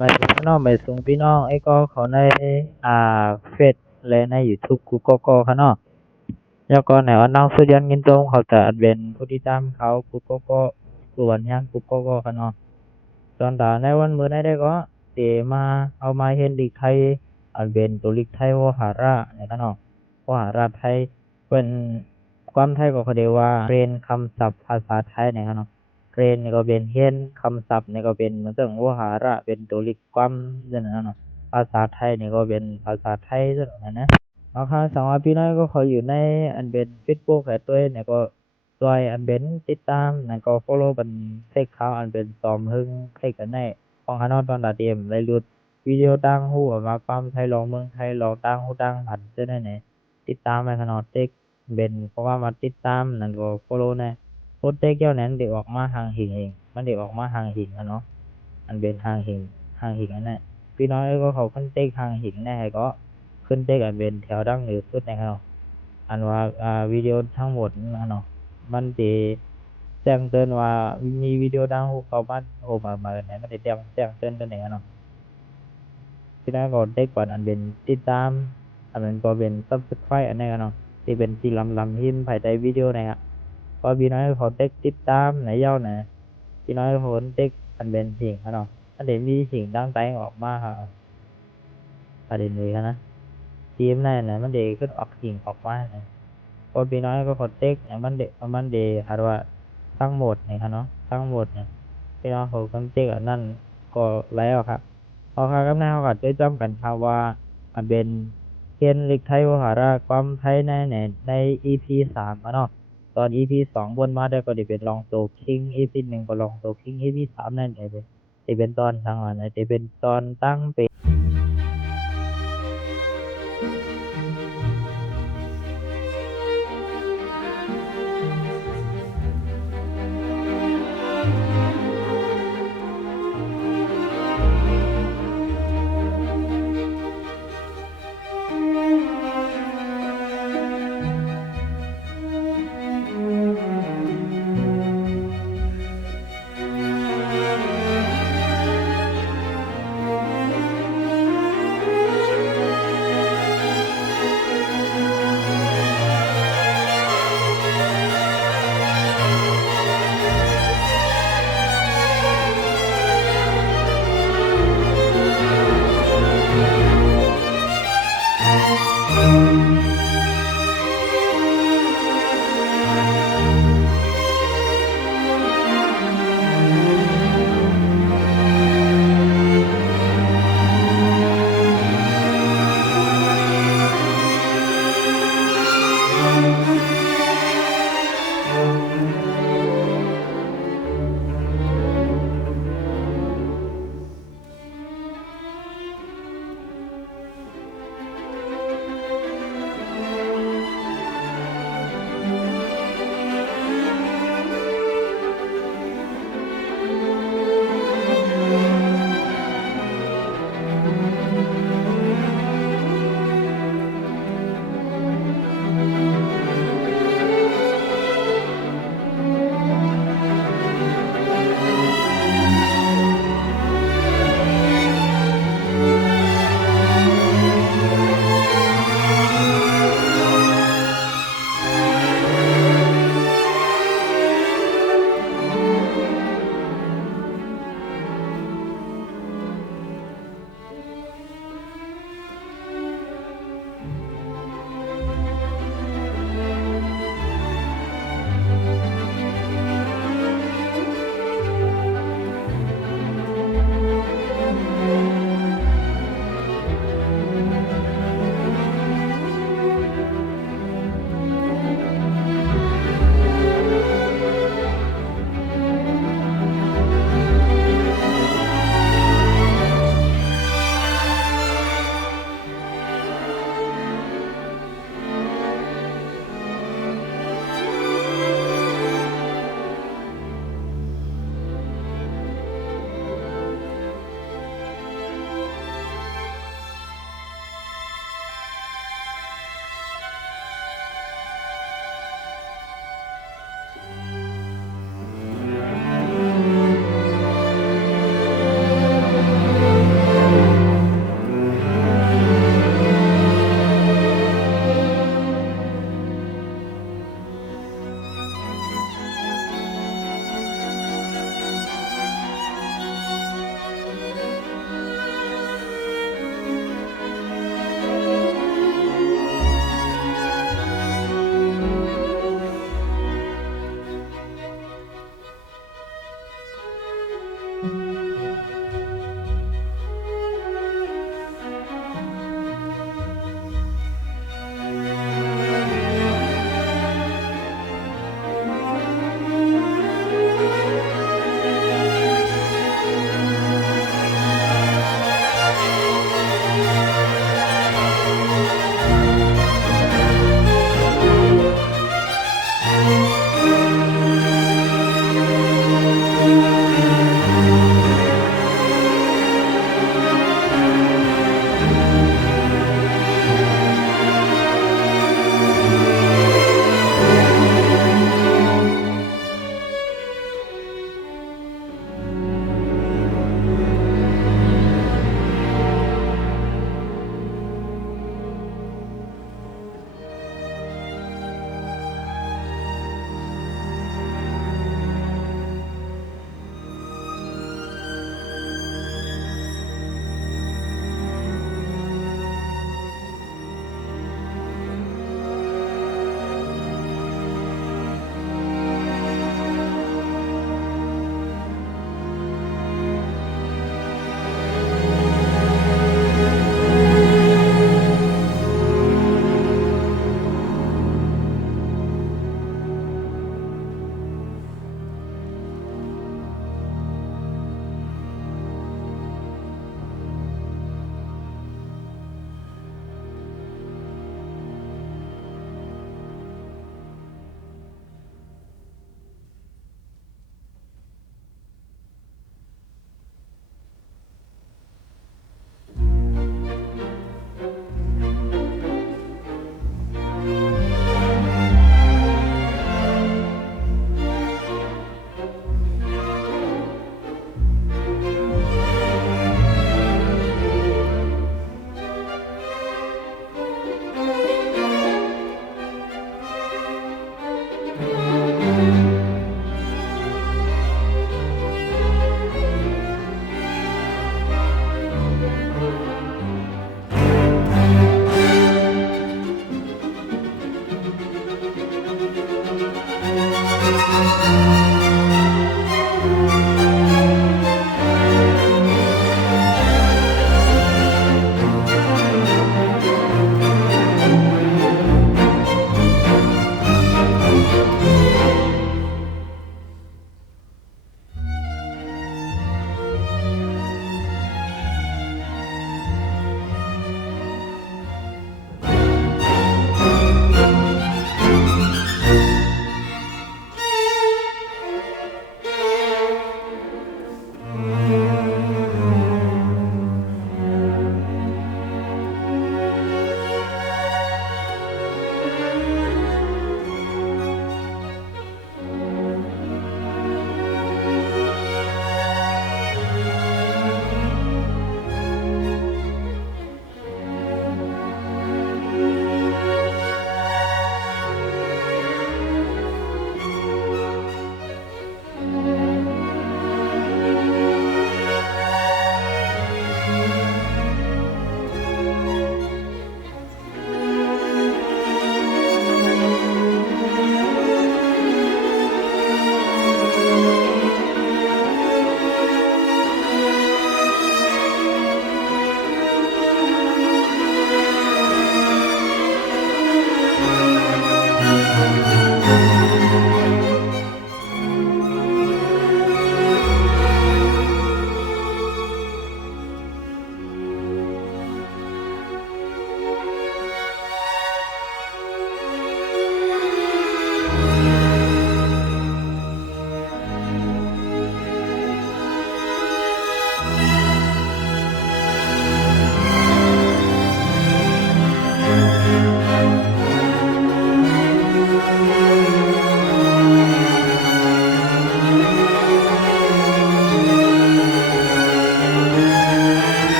หมายถึงน้องหมายถึงพี่น้องไอ้ก็เขาในอ่เฟซและใน YouTube กูก็เนาะแล้วก็ไหนว่าน้องสุดยันกินตรงเขาจะเป็นผู้ที่ตามเขากูก็ส่วนยังกูก็เขาเนาะตอนตาในวันมื้อได้ก็เตมาเอามาเห็นลีกไทยอันเป็นตัวลีกไทยวหาระเนี่ยเนาะวหาระไทยเป็นความไทยก็เขาเรียกว่าเรียนคำศัพท์ภาษาไทยเนี่ยเนาะ เรนนี่ก็เป็นเฮียนคำศัพท์นี่ก็เป็นเหมือนถึงวหาระเป็นตัวเลขความนั่นน่ะเนาะภาษาไทยนี่ก็เป็นภาษาไทยซะนั่นนะบางครั้งสองพี่น้อยก็เขาอยู่ในอันเป็น Facebook แต่ตัวเองเนี่ยก็ตัวอันเป็นติดตามนั่นก็ follow เป็นเทคข่าวอันเป็นซอมฮึงเทคกันในของฮานอนตอนดาเตรียมได้รูดวิดีโอต่างหู้ออกมาความไทยลองเมืองไทยลองต่างหู้ต่างหันเจ้าได้ไหนติดตามไปขนาดเทคเป็นเพราะว่ามาติดตามนั่นก็ follow นะ โปรเจกต์เจ้านั้นเดี๋ยวออกมาห่างหิงเองมันเดี๋ยวออกมาห่างหิงอะเนาะอันเป็นห่างหิงอันนั้นพี่น้อยก็เขาขึ้นเต็กห่างหิงแน่ก็ขึ้นเต็กอันเป็นแถวดังหรือสุดนะครับอันว่าวิดีโอทั้งหมดนะเนาะมันจะแจ้งเตือนว่ามีวิดีโอดังเขามาโอ้มาไหนมันจะแจ้งเตือนตัวไหนเนาะพี่น้อยก็เต็กก่อนอันเป็นติดตามอันเป็นก็เป็น subscribe อันนี้นเนาะที่เป็นที่ลำหินภายใต้วิดีโอนะครับก็พี่น้อยเขาเต็กติดตามไหนเย้าไหนพี่น้อยเขาเต็กอันเป็นสิ่งเนาะอันเดี๋ยวมีสิ่งดังใจออกมาครับประเด็นเลยนะทีมนั่นนะมันเด็กขึ้นออกสิ่งออกมานะก็พี่น้อยก็เขาเต็กมันเด็กหาว่าทั้งหมดเนี่ยครับเนาะทั้งหมดเนี่ยพี่น้อยเขาคนเต็กอันนั้นก็แล้วครับพอครับหน้าเขาก็จะจำกันครับว่ามันเป็นเรียนเลขไทยวหาระความไทยใน EP 3อะเนาะ ตอน EP 2วนมาได้ก็ได้เป็นลองโตคิง EP 1ก็ลองโตคิง EP 3นั่นจะเป็นตอนทางอันนั้นจะเป็นตอนตั้งเป็น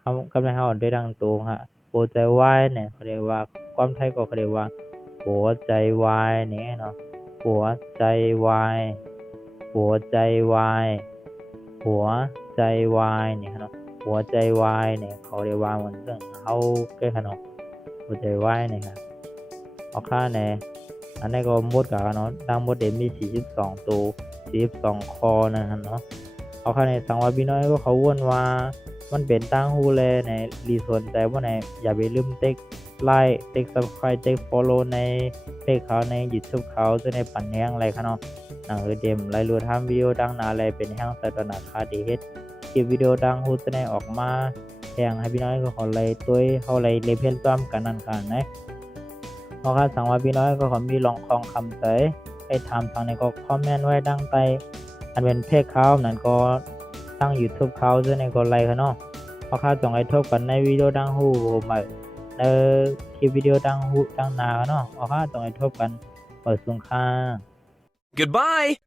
เขากำลังเขาได้ดังตรงฮะหัวใจวายเนี่ยเขาเรียกว่าความไทยก็เขาเรียกว่าหัวใจวายเนี่ยเนาะหัวใจวายหัวใจวายหัวใจวายเนี่ยเนาะหัวใจวายเนี่ยเขาเรียกว่าเหมือนเรื่องเขาแก้ขนมหัวใจวายเนี่ยครับเอาค่าเนี่ยอันนี้ก็มดกับเนาะดังมดเดมี42ตัว42คอนะครับเนาะเอาค่าในสังวาพี่น้อยก็เขาวนว่ามันเป็นตั้งฮูแลในรีสนใจว่าในอย่าไปลืมเต็กไลค์เต็ก subscribe เต็ก follow ในเพจเขาใน YouTube เขาจะในปั่นแห้งอะไรคะเนาะหนังเดมไลรู้ทำวิดีโอดังนาอะไรเป็นแห้งสตนาคาดีเฮ็ดคลิปวิดีโอดังฮูจะในออกมาแห้งให้พี่น้อยก็ขอไลตัวเขาไลเลเวลต้อมกันนั่นกันนะเพราะค่ะสังว่าพี่น้อยก็ขอมีลองคองคำใส่ให้ทำทางในก็คอมเมนต์ไว้ดังไปอันเป็นเพจเขานั่นก็ตั้ง YouTube เขาจะในก็ไลค่ะเนาะเพราะข้าจงไอ้ทบกันในวิดีโอดังฮูมาในคลิปวิดีโอดังฮูดังนาเนาะเพราะข้าจงไอ้ทบกันเปิดสูงค่า Goodbye!